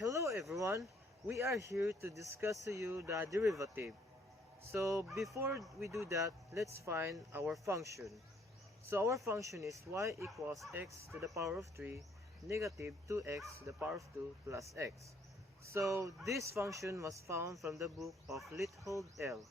Hello everyone, we are here to discuss to you the derivative. So before we do that, let's find our function. So our function is y equals x to the power of 3 negative 2x to the power of 2 plus x. So this function was found from the book of Lithold L,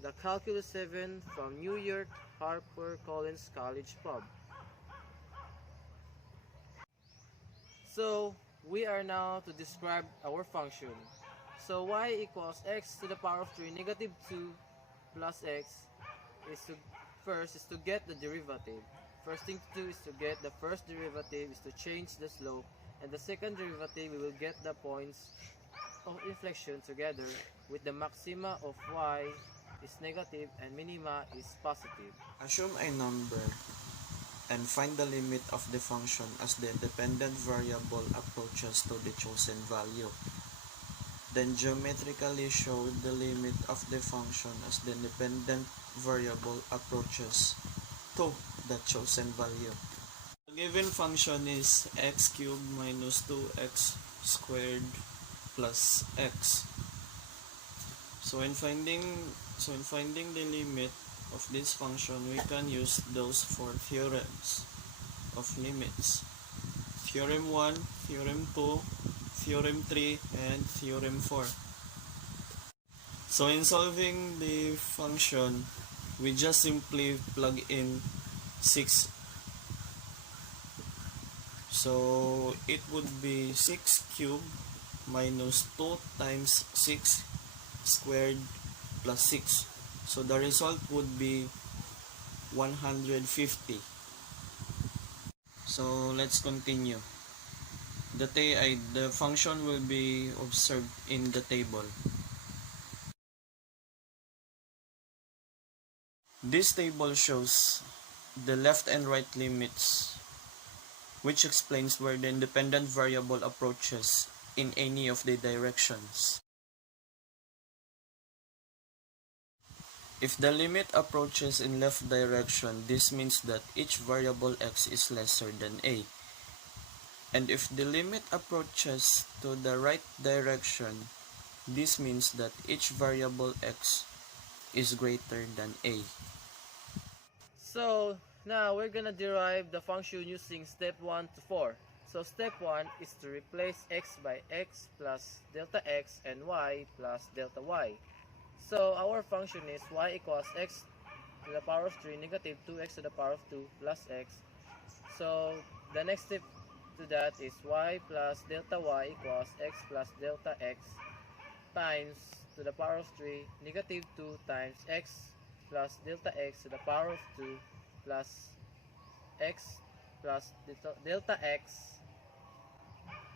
the Calculus 7 from New York Harper Collins College Pub. So we are now to describe our function. So y equals x to the power of 3 negative 2 plus x is to get the derivative. First thing to do is to get the first derivative is to change the slope, and the second derivative we will get the points of inflection together with the maxima of y is negative and minima is positive. Assume a number and find the limit of the function as the dependent variable approaches to the chosen value. Then geometrically show the limit of the function as the dependent variable approaches to the chosen value. The given function is x cubed minus 2x squared plus x. So in finding the limit of this function, we can use those four theorems of limits: Theorem 1, Theorem 2, Theorem 3, and Theorem 4. So in solving the function, we just simply plug in 6. So it would be 6 cubed minus 2 times 6 squared plus 6. So the result would be 150. So let's continue. The function will be observed in the table. This table shows the left and right limits, which explains where the independent variable approaches in any of the directions. If the limit approaches in left direction, this means that each variable x is lesser than a. And if the limit approaches to the right direction, this means that each variable x is greater than a. So now we're gonna derive the function using step 1 to 4. So step 1 is to replace x by x plus delta x and y plus delta y. So our function is y equals x to the power of 3 negative 2x to the power of 2 plus x. So the next step to that is y plus delta y equals x plus delta x times to the power of 3 negative 2 times x plus delta x to the power of 2 plus x plus delta x.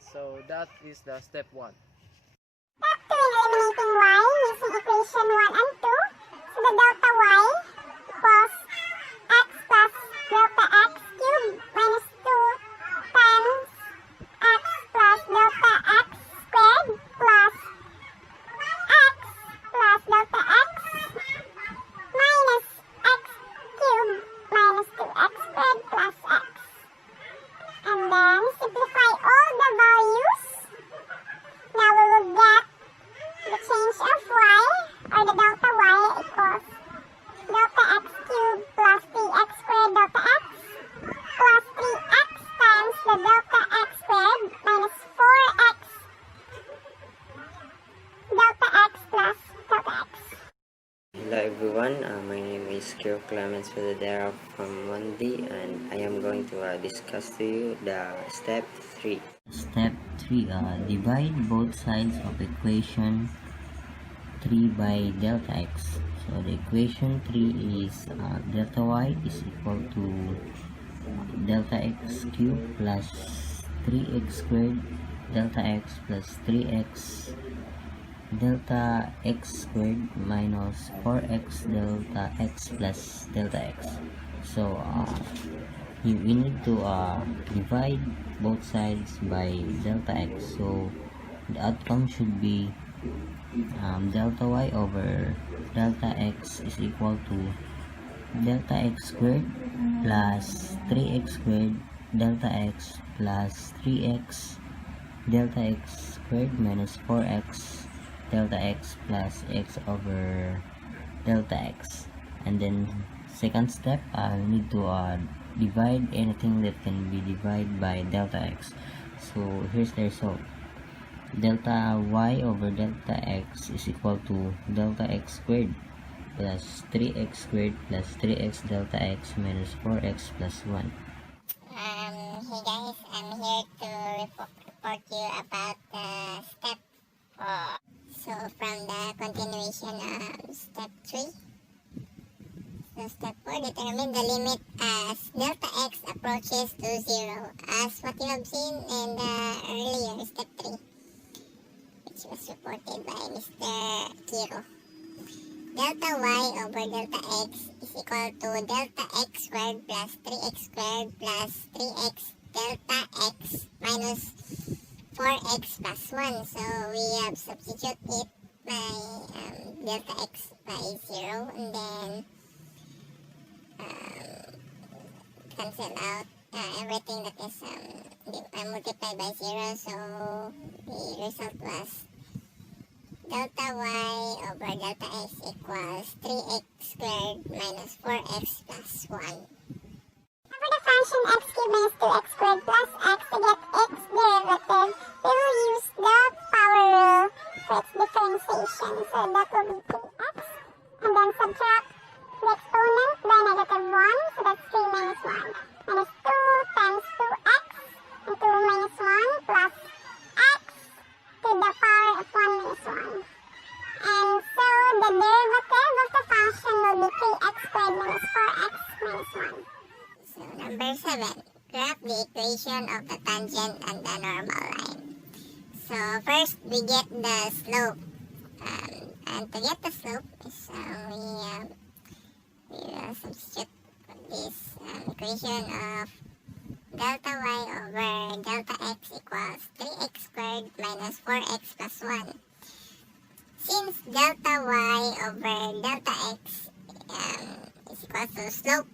So that is the step 1. Eliminating y using equation 1 and 2, so the delta y equals x plus delta x cubed minus 2 times x plus delta x squared plus x plus delta x minus x cubed minus 2x squared plus x. And then simplify all the values. Now we will get the change of y, or the delta y, equals delta x cubed plus 3x squared delta x plus 3x times the delta x squared minus 4x delta x plus delta x. Hello everyone, my name is Khiro Pudadera from 1D, and I am going to discuss to you the step 3. Step 3. Divide both sides of equation 3 by delta x. So the equation 3 is delta y is equal to delta x cubed plus 3x squared delta x plus 3x delta x squared minus 4x delta x plus delta x. So we need to divide both sides by delta x. So the outcome should be delta y over delta x is equal to delta x squared plus 3x squared delta x plus 3x delta x squared minus 4x delta x plus x over delta x. And then second step, I'll need to divide anything that can be divided by delta x. So here's the result. Delta y over delta x is equal to delta x squared plus 3x squared plus 3x delta x minus 4x plus 1. Hey guys, I'm here to report you about step 4. So from the continuation of step 3. So step 4, determine the limit as delta x approaches to 0, as what you have seen in the earlier step 3, which was reported by Mr. Khiro. Delta y over delta x is equal to delta x squared plus 3x squared plus 3x delta x minus 4x plus 1. So we have substitute it by delta x by 0, and then cancel out everything that is multiplied by 0. So the result was delta y over delta x equals 3x squared minus 4x plus 1. For the function x cubed minus 2x squared plus x to get x derivative, we will use the power rule for its differentiation. So that will be 3x, and then subtract the exponent by negative 1, so that's 3 minus 1, minus 2 times 2x, and 2 minus 1 plus x to the power of 1 minus 1. And so the derivative of the function will be 3x squared minus 4x minus 1. So number 7, graph the equation of the tangent and the normal line. So first we get the slope, and to get the slope is we will substitute this equation of delta y over delta x equals 3x squared minus 4x plus 1. Since delta y over delta x is equal to slope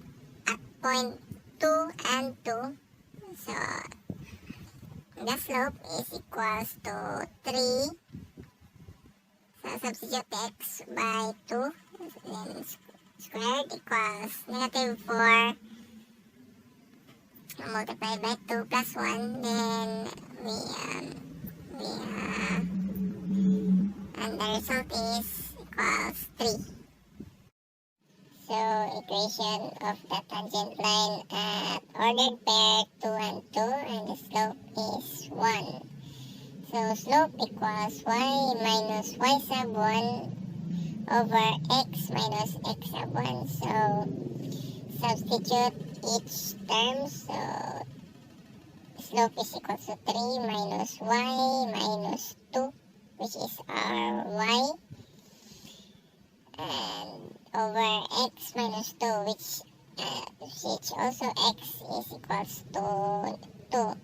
at point 2 and 2, so the slope is equals to 3. So substitute x by 2, then squared equals negative 4 multiplied by 2 plus 1, then and the result is equals 3. So equation of the tangent line at ordered pair 2 and 2, and the slope is 1. So slope equals y minus y sub 1 over x minus x sub 1. So substitute each term. So slope is equal to 3 minus y minus 2, which is our y, and over x minus 2, which also x is equals to 2.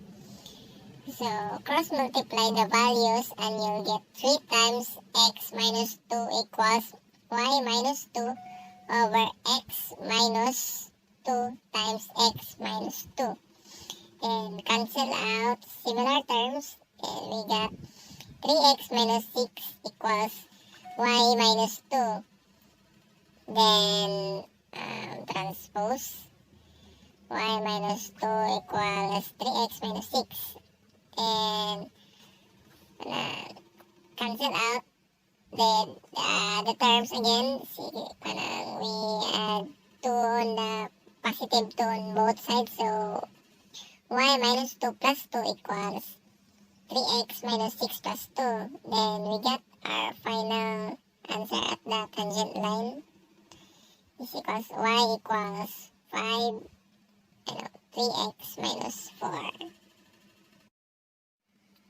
So cross multiply the values and you'll get 3 times x minus 2 equals y minus 2 over x minus 2 times x minus 2. Then cancel out similar terms, and we got 3x minus 6 equals y minus 2. Then transpose y minus 2 equals 3x minus 6, and cancel out the terms again. See, we add 2 on the positive 2 on both sides, so y minus 2 plus 2 equals 3x minus 6 plus 2. Then we get our final answer at the tangent line. This equals y equals 3x minus 4.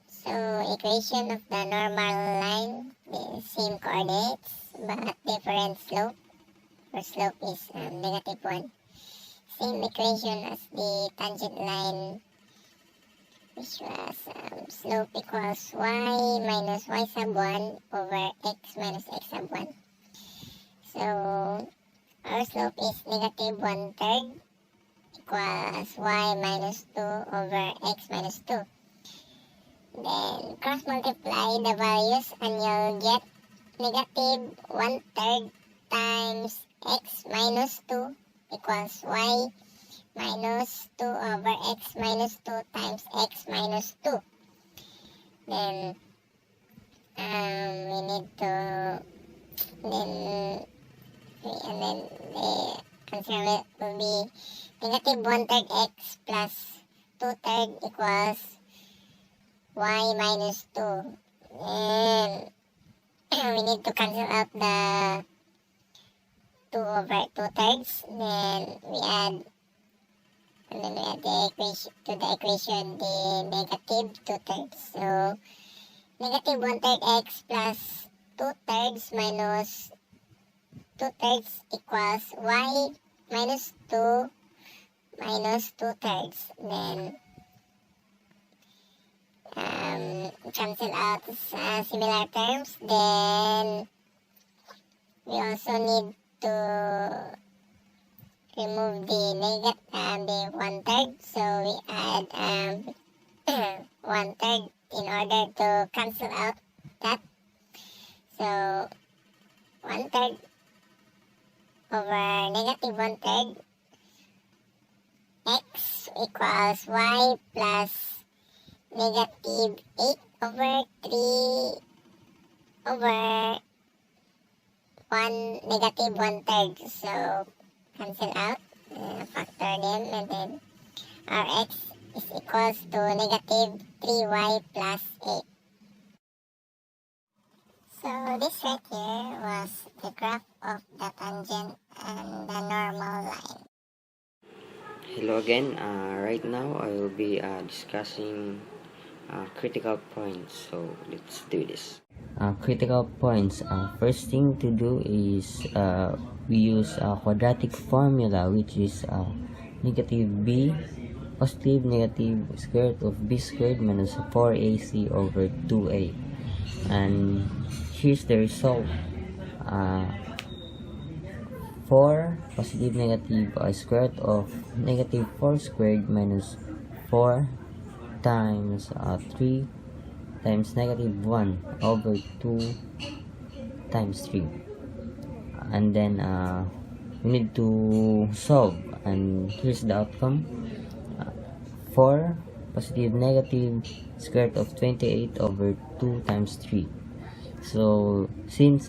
So equation of the normal line, the same coordinates but different slope. For slope is negative 1. Same equation as the tangent line, which was slope equals y minus y sub 1 over x minus x sub 1. So our slope is negative 1/3 equals y minus 2 over x minus 2. then cross multiply the values and you'll get negative 1/3 times x minus 2 equals y minus 2 over x minus 2 times x minus 2. Then we need to then the answer will be negative 1/3 x plus 2/3 equals y minus 2. And we need to cancel out the 2 over 2/3. Then we add the equation to the equation the negative 2/3. So negative 1/3 x plus 2/3 minus 2/3 equals y minus 2 minus 2/3. Then cancel out similar terms. Then we also need to remove the negative the 1/3. So we add 1/3 in order to cancel out that. So 1/3 over negative 1/3 x equals y plus negative 8 over 3 over 1 negative 1/3. So cancel out, factor them, and then our x is equals to negative 3y plus 8. So this right here was the graph of the tangent and the normal line. Hello again. Right now I will be discussing critical points. So let's do this. Critical points. First thing to do is we use a quadratic formula, which is negative b positive negative square root of b squared minus 4ac over 2a. And here's the result. 4 positive negative square root of negative 4 squared minus 4 times 3 times negative 1 over 2 times 3. And then we need to solve, and here's the outcome. 4 positive negative square root of 28 over 2 times 3. So since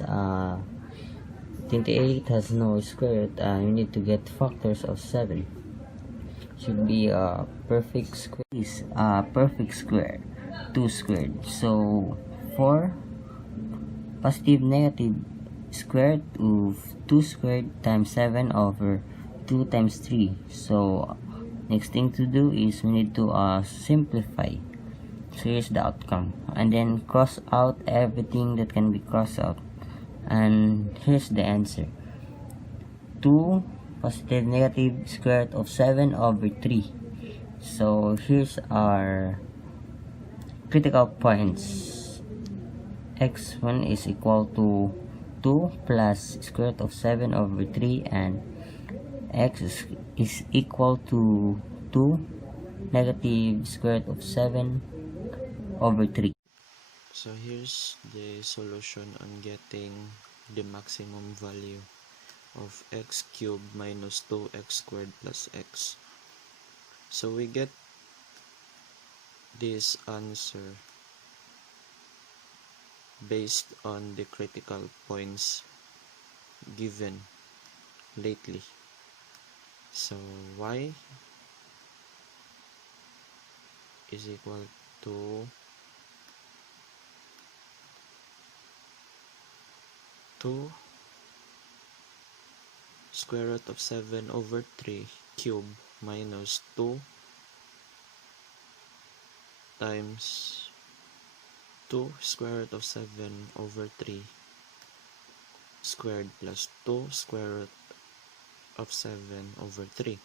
28 has no square root, you need to get factors of 7. Should be a perfect square. Is a perfect square, 2 squared. So 4 positive negative square root of 2 squared times 7 over 2 times 3. So next thing to do is we need to simplify. So here's the outcome, and then cross out everything that can be crossed out, and here's the answer. 2 positive negative square root of 7 over 3. So here's our critical points. X1 is equal to 2 plus square root of 7 over 3, and x is equal to 2 negative square root of 7 over 3. So here's the solution on getting the maximum value of x cubed minus 2x squared plus x. So we get this answer based on the critical points given lately. So y is equal to 2 square root of 7 over 3 cube minus 2 times 2 square root of 7 over 3 squared plus 2 square root of 7 over 3.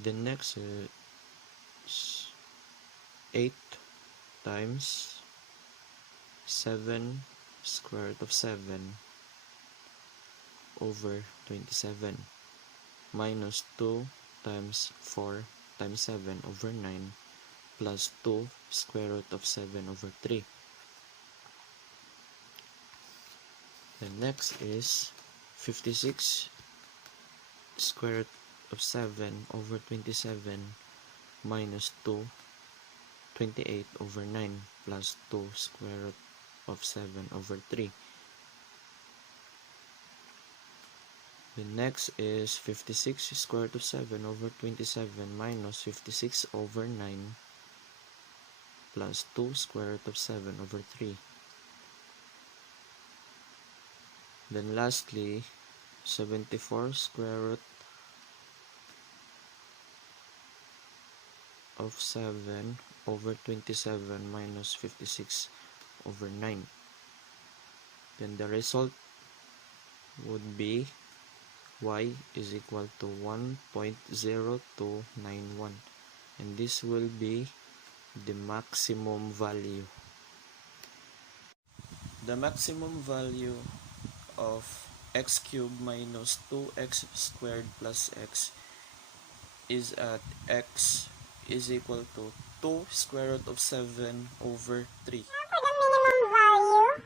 The next is 8 times 7 square root of 7 over 27 minus 2 times 4 times 7 over 9 plus 2 square root of 7 over 3. The next is 56 square root of 7 over 27 minus 2, 28 over 9 plus 2 square root of 7 over 3. The next is 56 square root of 7 over 27 minus 56 over 9 plus 2 square root of 7 over 3. Then lastly, 74 square root of 7 over 27 minus 56 over 9. Then the result would be y is equal to 1.0291, and this will be the maximum value. The maximum value of x cubed minus 2x squared plus x is at x is equal to 2 square root of 7 over 3. For the minimum value,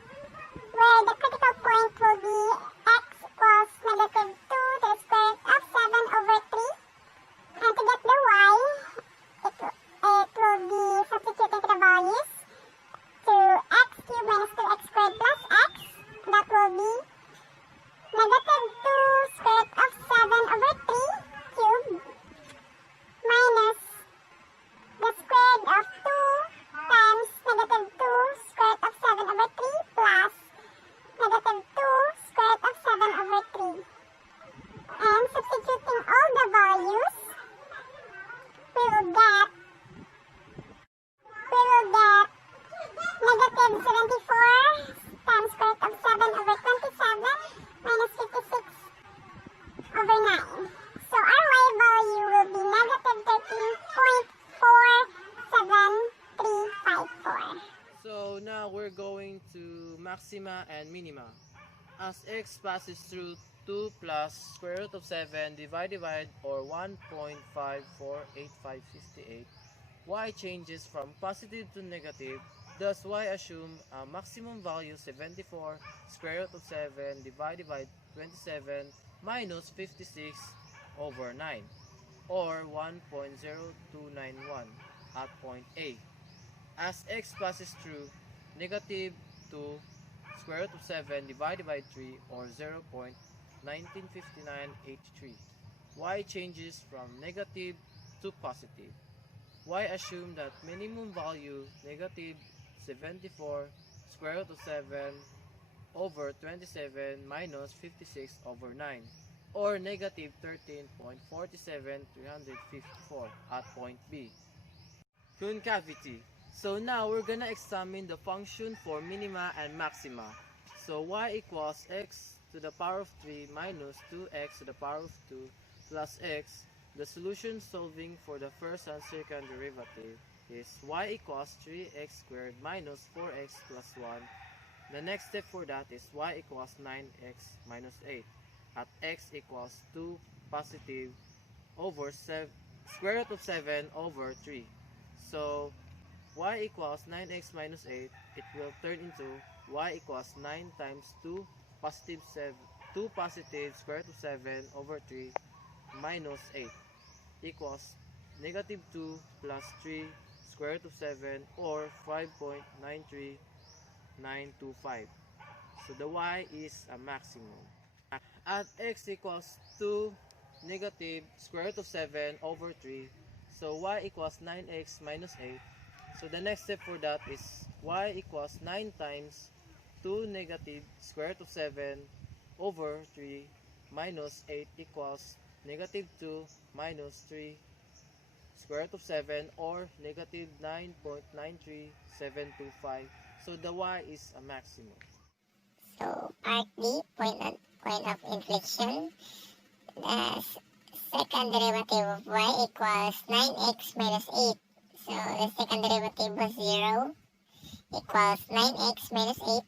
where the critical point will be x equals negative 2 to the square root of 7 over 3. And to get the y, it will be substituting the values to x cubed minus 2x squared plus x. That will be negative 2 square root of 7 over 3 cubed minus the square root of 2 times negative 2 square root of 7 over 3 plus negative 2 square root of 7 over 3. And substituting all the values, we will get negative 74 times square root of 7 over 27 minus 56 over 9. So our y value will be negative 13.47354. So now we're going to maxima and minima. As x passes through 2 plus square root of 7 divided by or 1.548558, y changes from positive to negative. Thus, y assume a maximum value 74 square root of 7 divided by 27 minus 56 over 9, or 1.0291 at point A. As x passes through negative 2 square root of 7 divided by 3, or 0.195983, y changes from negative to positive. Y assume that minimum value negative 74 square root of 7 over 27 minus 56 over 9, or negative 13.47354 at point B. Concavity. So now we're gonna examine the function for minima and maxima. So y equals x to the power of 3 minus 2x to the power of 2 plus x. The solution solving for the first and second derivative is y equals 3x squared minus 4x plus 1. The next step for that is y equals 9x minus 8 at x equals 2 positive over square root of 7 over 3. So y equals 9x minus 8, it will turn into y equals 9 times 2 positive square root of 7 over 3 minus 8 equals negative 2 plus 3 square root of 7, or 5.93925. So the y is a maximum. At x equals 2 negative square root of 7 over 3, so y equals 9x minus 8. So the next step for that is y equals 9 times 2 negative square root of 7 over 3 minus 8 equals negative 2 minus 3 square root of 7, or negative 9.93725. So the y is a maximum. So part B, point of inflection. The second derivative of y equals 9x minus 8. So the second derivative was 0 equals 9x minus 8.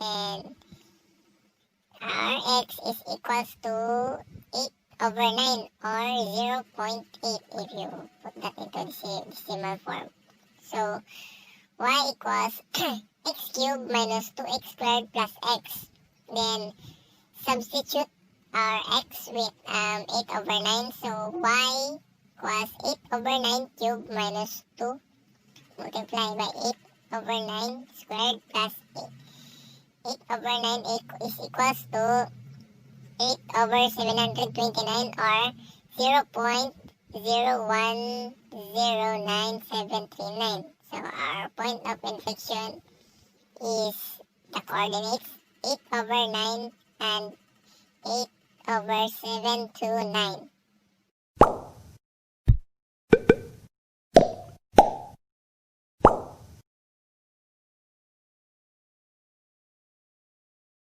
And our x is equals to 8 over 9 or 0.8 if you put that into decimal form. So y equals x cubed minus 2x squared plus x. Then substitute our x with 8 over 9. So y equals 8 over 9 cubed minus 2 multiplied by 8 over 9 squared plus 8. 8 over 9 is equals to 8 over 729 or 0.0109739. So our point of inflection is the coordinates 8 over 9 and 8 over 729.